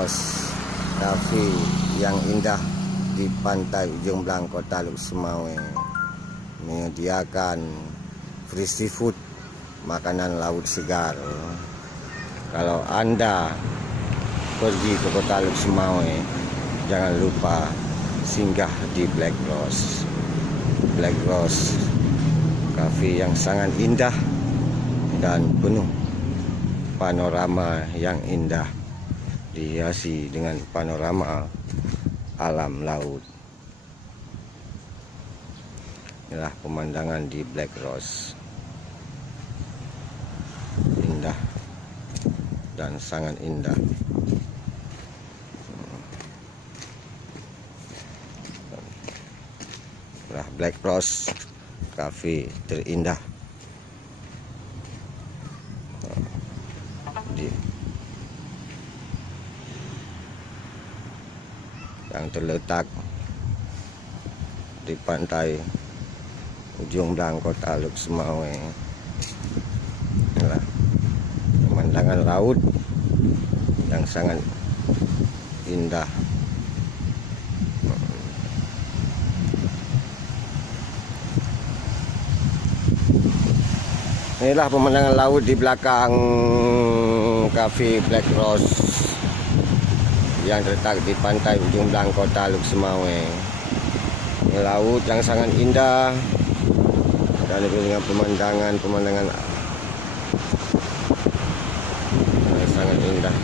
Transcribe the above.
Rose Cafe yang indah di pantai Ujung Belang, Kota Luk Semawe, menyediakan free seafood, makanan laut segar. Kalau Anda pergi ke Kota Luk Semawe, jangan lupa singgah di Black Rose Cafe yang sangat indah dan penuh panorama yang indah, dihiasi dengan panorama alam laut. Inilah pemandangan di Black Rose, indah dan sangat indah. Inilah Black Rose Cafe terindah yang terletak di pantai Ujung Belang, Kota Luk Semawe. Inilah pemandangan laut yang sangat indah. Inilah pemandangan laut di belakang Cafe Black Rose yang terletak di pantai Ujung Belang, Kota Luk Semawe. Laut yang sangat indah dan dengan pemandangan yang sangat indah.